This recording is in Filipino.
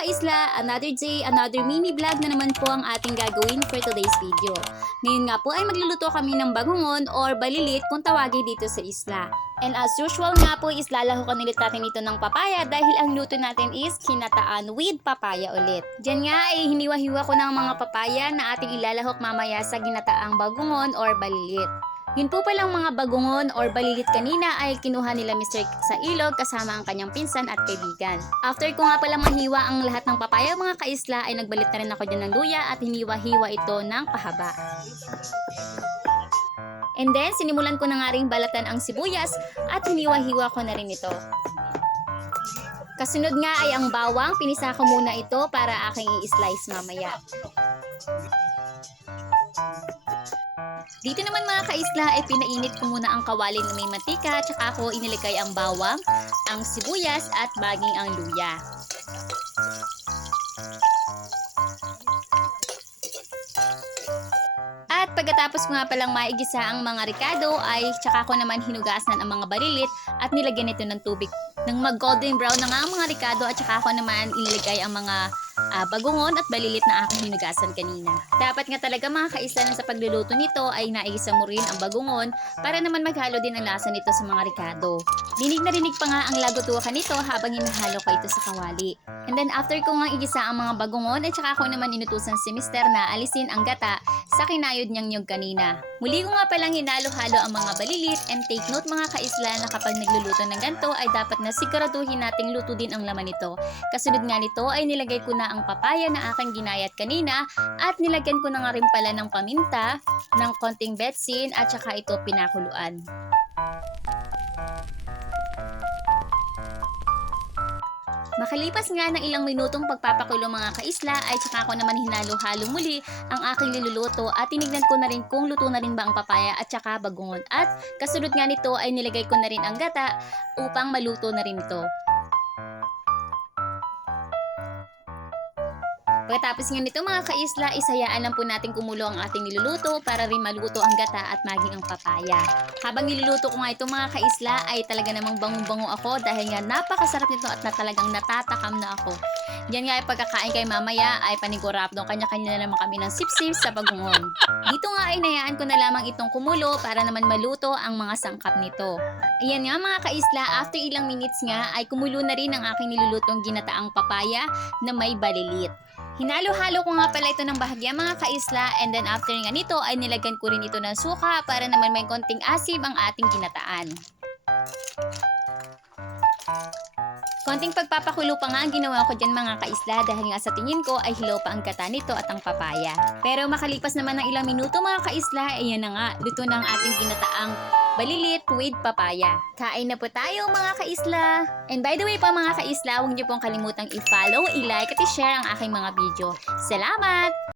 kaisla, another day, another mini vlog na naman po ang ating gagawin for today's video. Ngayon nga po ay magluluto kami ng bagungon or balilit kung tawagin dito sa isla. And as usual nga po is lalahukan ulit natin ito ng papaya dahil ang luto natin is kinataan with papaya ulit. Diyan nga ay hiniwa-hiwa ko ng mga papaya na ating ilalahok mamaya sa ginataang bagungon or balilit. Yun po palang mga bagungon or balilit kanina ay kinuha nila Mr. sa ilog kasama ang kanyang pinsan at kaibigan. After ko nga pala mahiwa ang lahat ng papaya mga kaisla ay nagbalit na rin ako dyan ng luya at hiniwa-hiwa ito ng pahaba. And then sinimulan ko na nga rin balatan ang sibuyas at hiniwa-hiwa ko na rin ito. Kasunod nga ay ang bawang, pinisa ko muna ito para aking i-slice mamaya. Dito naman mga kaisla ay pinainit ko muna ang kawali na may mantika tsaka ako iniligay ang bawang, ang sibuyas at maging ang luya. At pagkatapos ko nga palang maigisa ang mga ricado ay tsaka ko naman hinugasan ang mga balilit at nilagyan ito ng tubig. Nang mag-golden brown na nga ang mga ricado at tsaka ko naman iniligay ang mga bagungon at balilit na aking hinugasan kanina. Dapat nga talaga mga kaisla na sa pagluluto nito ay naigisa mo rin ang bagungon para naman maghalo din ang lasa nito sa mga ricado. Dinig na dinig pa nga ang lagotuwakan nito habang hinahalo ko ito sa kawali. And then after ko nga igisa ang mga bagungon ay tsaka ko naman inutusan si Mr. na alisin ang gata sa kinayod niyang nyug kanina. Muli ko nga palang hinalo-halo ang mga balilit and take note mga kaisla na kapag nagluluto ng ganito ay dapat na siguraduhin nating luto din ang laman nito. Kasunod nga nito ay nilagay ko na ang papaya na aking ginayat kanina at nilagyan ko na nga rin pala ng paminta, ng konting betsin at saka ito pinakuluan. Makalipas nga ng ilang minutong pagpapakulo mga kaisla ay tsaka ko naman hinalo-halo muli ang aking niluluto at tinignan ko na rin kung luto na rin ba ang papaya at tsaka bagungon. At kasunod nga nito ay nilagay ko na rin ang gata upang maluto na rin ito. Pagkatapos nga nito mga kaisla, isayaan lang po natin kumulo ang ating niluluto para rin maluto ang gata at maging ang papaya. Habang niluluto ko nga ito mga kaisla ay talaga namang bango-bango ako dahil nga napakasarap nito at talagang natatakam na ako. Yan nga ay pagkakain kay mamaya ay panigurap doon kanya-kanya na naman kami ng sip-sip sa bagungon. Dito nga ay nayaan ko na lamang itong kumulo para naman maluto ang mga sangkap nito. Ayan nga mga kaisla, after ilang minutes nga ay kumulo na rin ang aking nilulutong ginataang papaya na may balilit. Hinalo-halo ko nga pala ito ng bahagya mga kaisla and then after nga nito ay nilagyan ko rin ito ng suka para naman may konting asim ang ating ginataan. Konting pagpapakulo pa nga ang ginawa ko dyan mga kaisla dahil nga sa tingin ko ay hilaw pa ang gata nito at ang papaya. Pero makalipas naman ng ilang minuto mga kaisla, ayan na nga, luto na ang ating ginataang balilit with papaya. Kain na po tayo mga kaisla! And by the way po mga kaisla, huwag niyo pong kalimutang i-follow, i-like at i-share ang aking mga video. Salamat!